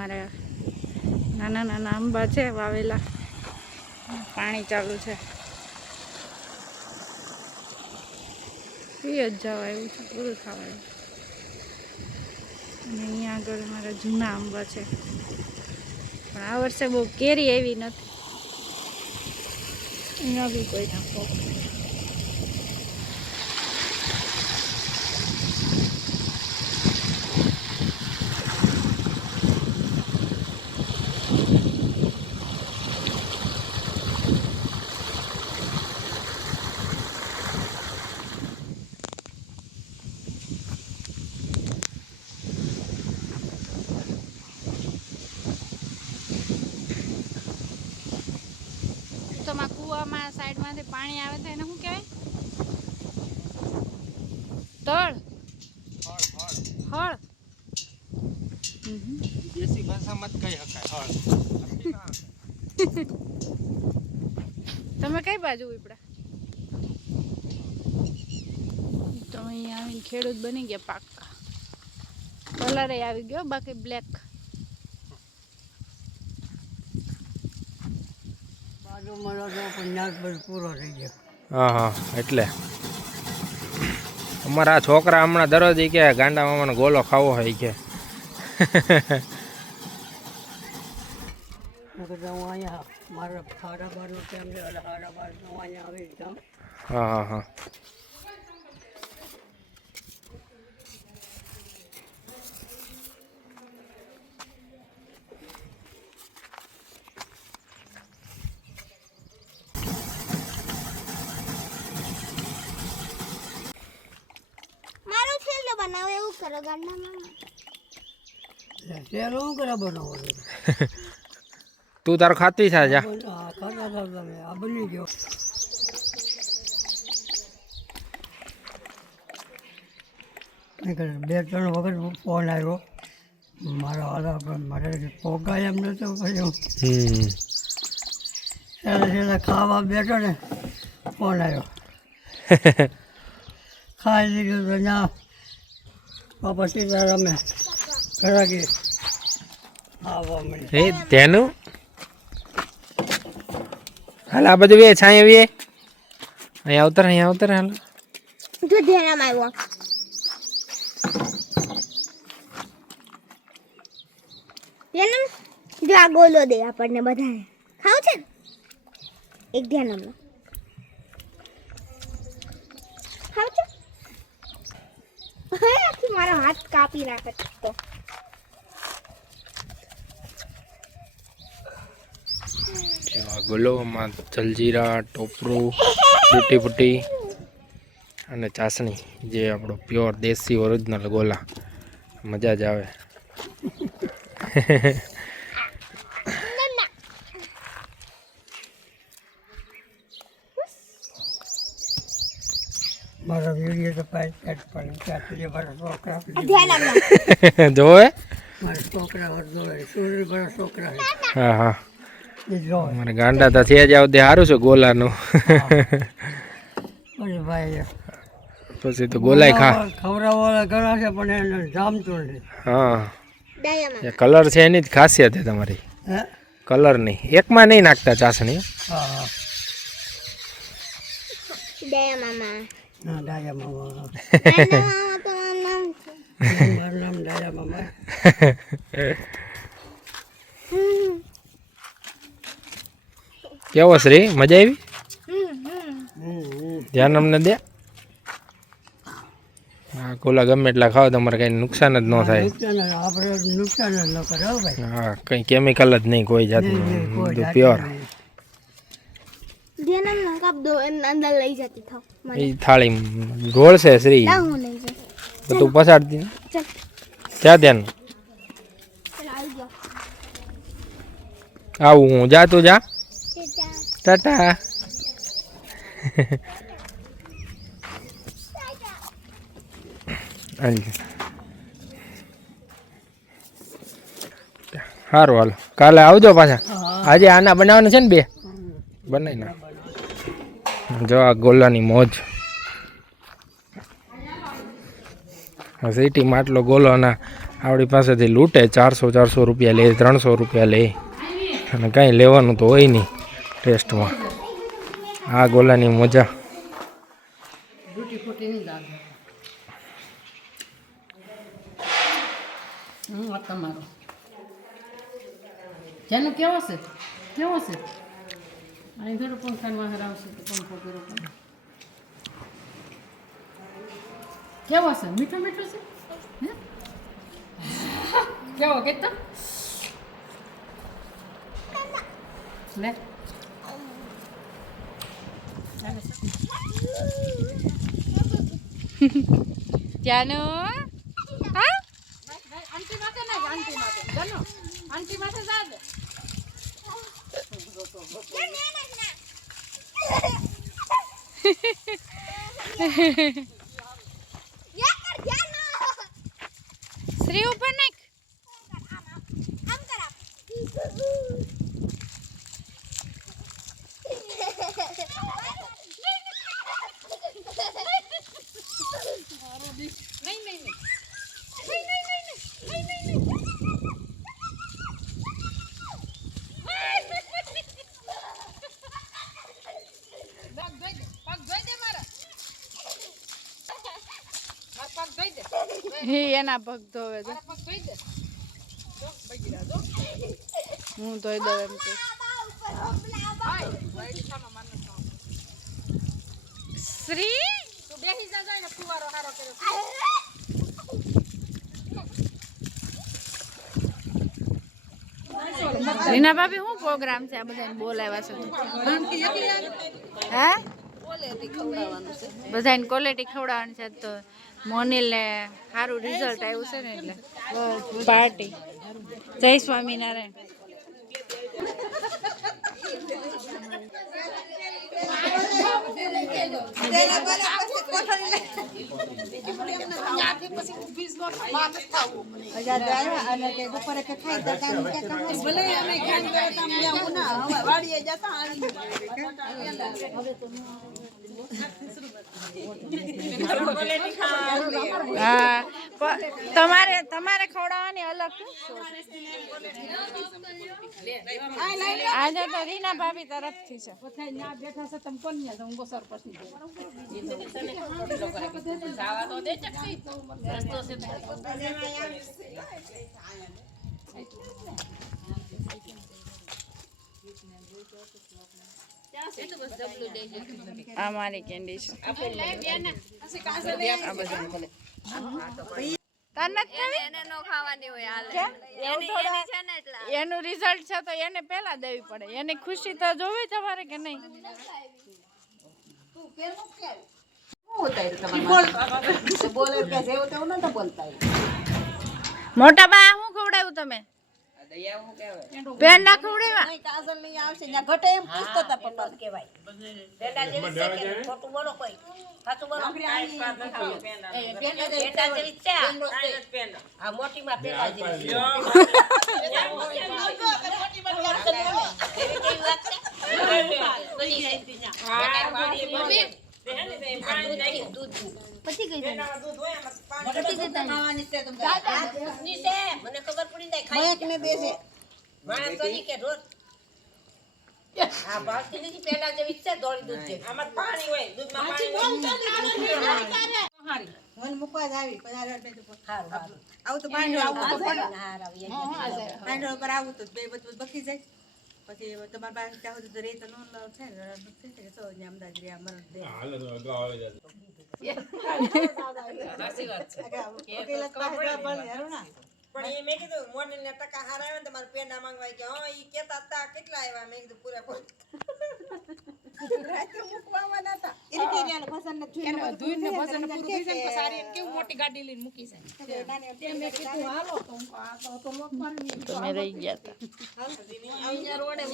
અમારે નાના નાના આંબા છે વાવેલા, પાણી ચાલુ છે. પી જ જવા એવું છે, પૂરું થવા આવ્યું. અને અહીંયા આગળ મારા જૂના આંબા છે, પણ આ વર્ષે બહુ કેરી એવી નથી. અહીંયા બી કોઈ નાખો. કુવામાં સાઈડમાંથી પાણી આવે છે એને શું કહેવાય? તળ, હળ. દેશી ભાષામાં જ કહી શકાય હળ. તમે કઈ બાજુ ઉપડા? તો અહીંયા આવીને ખેડૂત બની ગયા પાક્કા. કલર આવી ગયો, બાકી બ્લેક. પૂરો થઈ ગયો. હા હા, એટલે અમારા છોકરા હમણાં દરરોજ કે ગાંડા મામાનો ગોલો ખાવો હોય કે. હા હા હા. બનાવે એવું કરો ગાંડા મામા. તેલ હું કરે બનાવવાનું? તું તાર ખાતી છે જા. ખાતા હતા તમે, આ બની ગયો. બે ત્રણ વખત ફોન આવ્યો મારો વાલા, પણ મારે પોગાય એમ નતો કર્યો. ત્યારે ખાવા બેઠો ને ફોન આવ્યો. ખાઈ લીધું તો ના પછી રમે ઘરાકી આવવા મળે. તેનું હાલ આ બધું વે છાંય વે અહીંયા આવતર હાલ જો ધ્યાનમાં આવ્યો. ધ્યાન જો આ ગોલો દે આપણને બધાને ખાવ છે ને એક ધ્યાનમાં ખાવ છે. મારો હાથ કાપી નાખે તો ગોલોમાં જલજીરા, ટોપરું, તૂટી ફૂટી અને ચાસણી, જે આપણો પ્યોર દેશી ઓરિજિનલ ગોલા. મજા જ આવે. મારો વિડીયો તો પાછ પણ મારા છોકરા જોવે મારા છોકરા સૂર્ય મારા છોકરા. હા હા, મારે ગાંડા તો છે જ આવ દે. સારું છે ગોલાનું. ભાઈ પછી તો ગોલાય ખા ખવડાવવાળા ઘણા છે પણ એને જામતું નથી. હા, કલર છે એની જ ખાસિયત છે તમારી. કલરની એકમાં નહીં નાખતા ચાસણી. હા ડાયા મામા. ના ડાયા મામા. મારું નામ ડાયા મામા. કેવો શ્રી? મજા આવી? ધ્યાન અમને દે. હા, કોલા ગમે એટલા ખાવ તમારે કઈ નુકસાન જ ન થાય. આપણે નુકસાન જ ન કરે ભાઈ. હા, કઈ કેમિકલ જ નહીં કોઈ જાતનું, બધું પ્યોર. એ થાળી ઢોળ છે શ્રી, તું પસાડતી ક્યાં ધ્યાન. આવું હું જા, તું જા. ટાટા. સારું હાલો, કાલે આવજો પાછા. આજે આના બનાવવાના છે ને, બે બનાવી ના. જો આ ગોલાની મોજ. સિટીમાં આટલો ગોલો ના આપણી પાસેથી લૂંટે 400 રૂપિયા લે 300 રૂપિયા લે અને કાંઈ લેવાનું તો હોય નહીં ટેસ્ટમાં. આ ગોલાની મજા. તમારો જેનું કેવો છે અહીં થોડું પંખામાં હરાવશે તો પંખો કરો પણ કેવો છે મીઠું છે હે? કેવો કે તો લે જાનો હા આંટી માટે ના આંટી માટે જાનો આંટી માટે જા દે શ્રી ઉપર નાખ. એના પગ ધોવે છે. હું ધોઈ દઉં એમ કે શ્રી તું બેહી જા જાય ને ફુવારો હારો કર્યો રીના ભાભી શું પ્રોગ્રામ છે આ બધાને બોલાવ્યા છે હે બધાને ક્વોલિટી ખવડાવવાનું છે તો મોનિલને સારું રિઝલ્ટ આવ્યું છે ને એટલે પાર્ટી. જય સ્વામિનારાયણ. હા તમારે ખવડાવવાની અલગ આજે તો રીના ભાભી તરફથી છે. બેઠા છે તમે કોણ ને હું ગોસર પછી આ મારી કેન્ડી છે. એનું રિઝલ્ટ છે તો એને પેલા દેવી પડે. એની ખુશી તો જોવી તમારે કે નહીં. મોટા બા શું ખવડાવ્યું તમે? પેન ના ખવડાવ્યા? કાજલ નહીં આવશે ને ઘટે એમ પૂછતો હતા પપ્પા કહેવાય પેંડા જેવી છે કે ખોટું બોલો કોઈ સાચું બોલો પેંડા જેવી છે આ મોટી માં પેંડા જેવી છે કેવી વાત છે પછી ગઈ મને ખબર પડી જાય ખાઈ દેશે માણસ તો નહીં કે રોજ આ બાકી લીધી પેલા જેવી છે દોડી દૂધ છે આમાં પાણી હોય દૂધમાં પાણી મન મુકવા જ આવી સારું આવું તો પાણી આવું તો પાણી પર આવું તો બે બધું બકી જાય પછી તમારા પાસે ચાહો તો રે તો નો છે ને કે સો ને અમદાવાદ રે મરદ દે હાલ તો અગાઉ આવી જાય સાચી વાત છે ઓકેલા પાસે પણ હેરુના પણ એ મેં કીધું મોડલ ને ટકા હાર આવે ને તમારે પેંડા માંગવાય કે હા ઈ કેતા હતા કેટલા આવ્યા મેં કીધું પૂરા રાતે મૂકવામાં નતા ઇરિટેરિયાને ભસન ને જોઈને ધુઈને ભસન પૂરું થઈ જાય તો સારી કેવું મોટી ગાડી લઈને મૂકી જાય મેં કીધું હાલો તો આ તો લોક મારી તમે રહી ગયા હતા. અહીંયા રોડે